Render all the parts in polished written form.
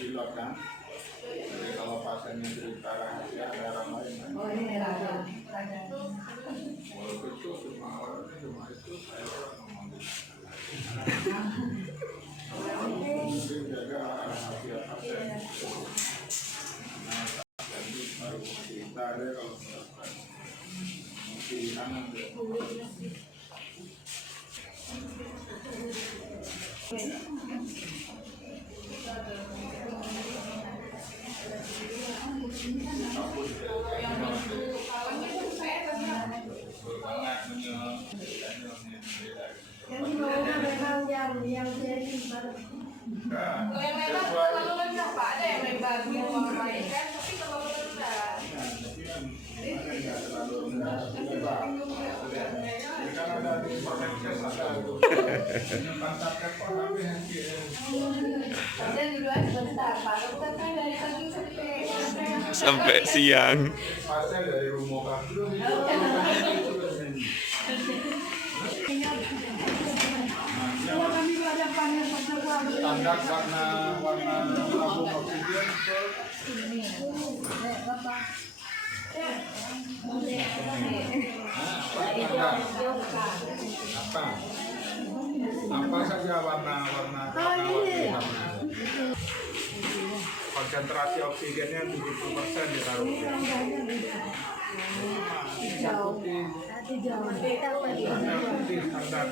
Pilot kan, jadi kalau pasiennya cerita rahasia ada orang lain. Oh ini rahasia. Walaupun itu cuma itu saya ngomong. Jadi jaga rahasia pasien. Nah, jadi baru cerita dia kalau mendapatkan pilihan dia. Yang di bawah memang yang jadi baru. Kalau yang lebar terlalu rendah Pak, ada yang lebar yang orang lain kan, tapi terlalu rendah. kan ada di Permenkes ada itu. Pantatnya kok habis Dan dulu sebentar Pak, dokter kan dari pagi sampai siang. pasien dari rumah kamu. Standar warna tabung oksigen apa saja warna konsentrasi oksigennya 70% ditaruh standar.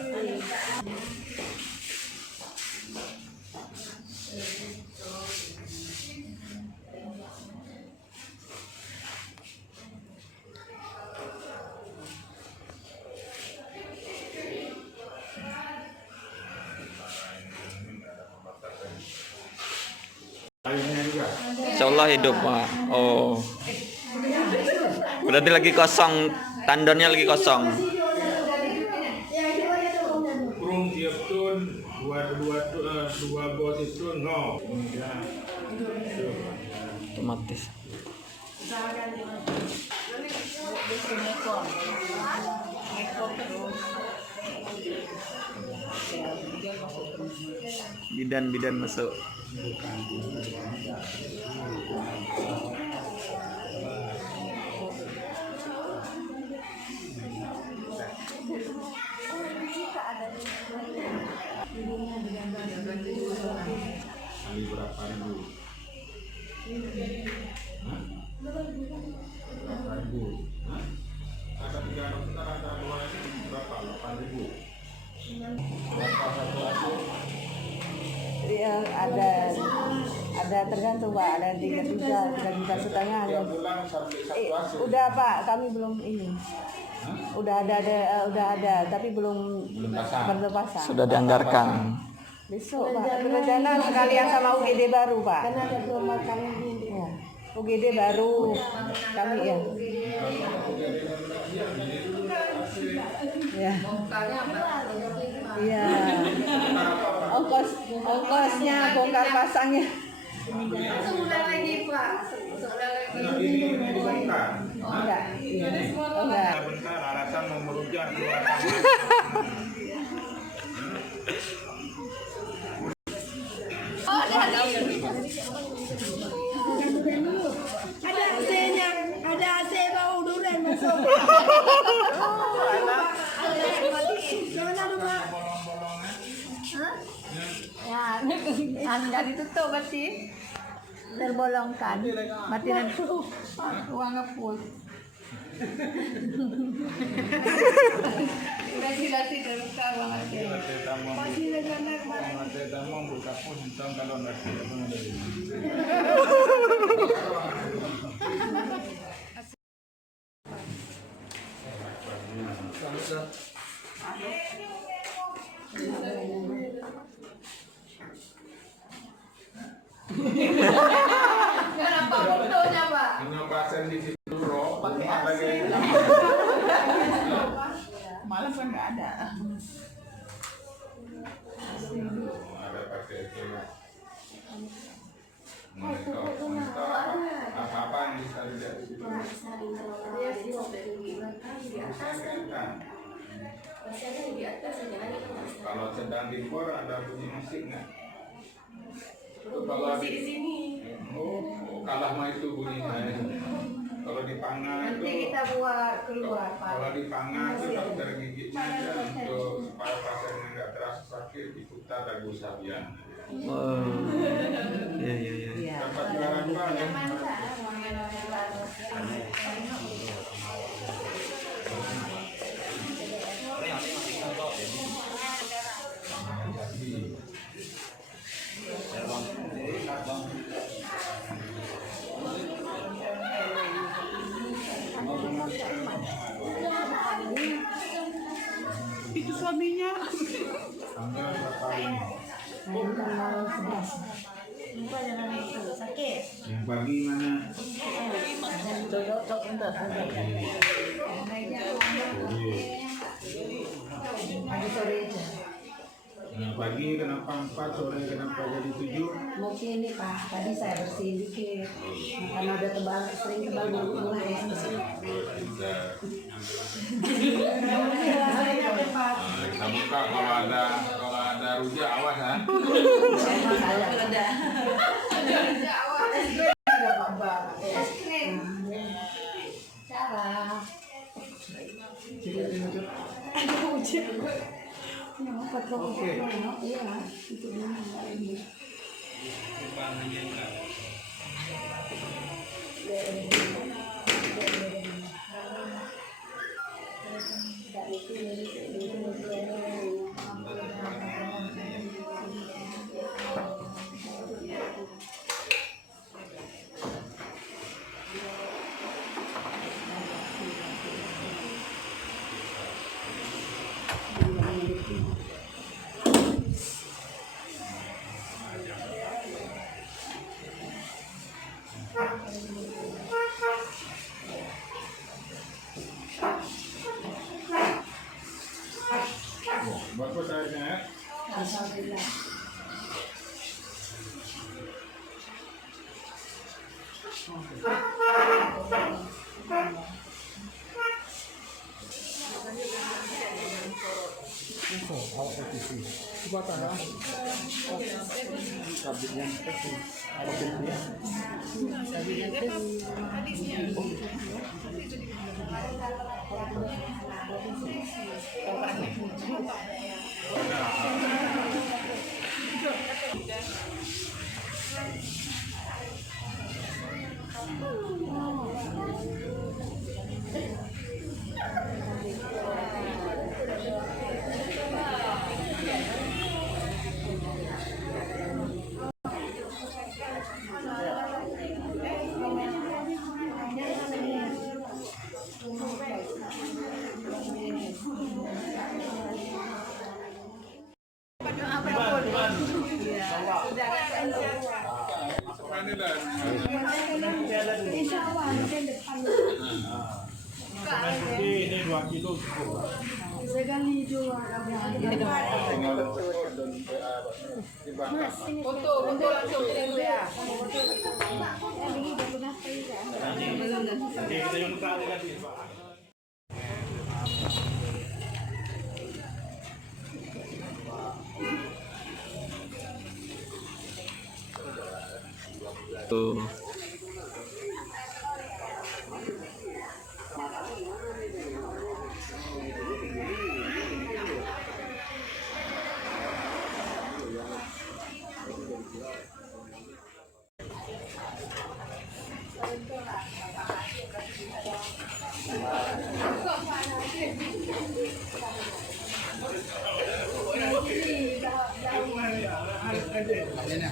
Insyaallah hidup Pak. Oh. Berarti lagi kosong, tandonnya lagi kosong. Kurung dioptun dua bot itu no. Otomatis. Bidan masuk. Kali berapa ribu? Berapa ribu? Ada 3 dokter, ada 2 ini berapa? 8.000. Berapa satu aku? Ya, ada tergantung Pak, ada 3 juta setengah. Tiap bulan sampai satu hasil. Udah Pak, kami belum ini. Udah ada, tapi belum pasang. Sudah dianggarkan. Besok Pak, berencana sekalian sama UGD baru Pak. Karena ada gelombang kami Ya. UGD baru kami ya. Ya. Iya. Ongkosnya bongkar pasangnya. sebulan lagi Pak, sebulan lagi. Ini dibongkar. Enggak. Iya. Enggak. Bentar, alasan mau merujuk. Ada AC-nya, ada AC bau durian masuk. Gimana tuh Pak? Ya, anda ditutup berarti terbolongkan. Berarti nanti uangnya full. Regulasi terbuka banget. Masih dengan Tamu buka pun hitam kalau nasi. apa fotonya, Pak? Hanya pasien di situ roh, pakai lagi. Malam kan nggak ada. Ada pakai itu. Monitor apa yang bisa dilihat di situ? Kalau sedang timbul ada bunyi musik nggak? Kalau di sini. Oh, kalah mah itu bunyinya. Kalau dipanggang itu. Nanti kita buat keluar, Pak. Kalau dipanggang itu dokter giginya aja untuk supaya pasiennya nggak terasa sakit diputar lagu Sabian. Oh. Iya iya iya. Iya. Dapat jualan Pak ya? Itu suaminya. Tanggal berapa ini? Sakit. Yang pagi mana? Pagi sore aja. Yang pagi kenapa 4, sore kenapa jadi 7? Mungkin ini Pak, tadi saya bersihin dikit. Karena udah tebal, sering tebal mulai. Kita buka kalau ada rujak awas ya. Bagus airnya ya. Ini 2 kilo cukup. Foto langsung kirim ya. Oke, kita yang buka lagi, Pak. Tuh. Ada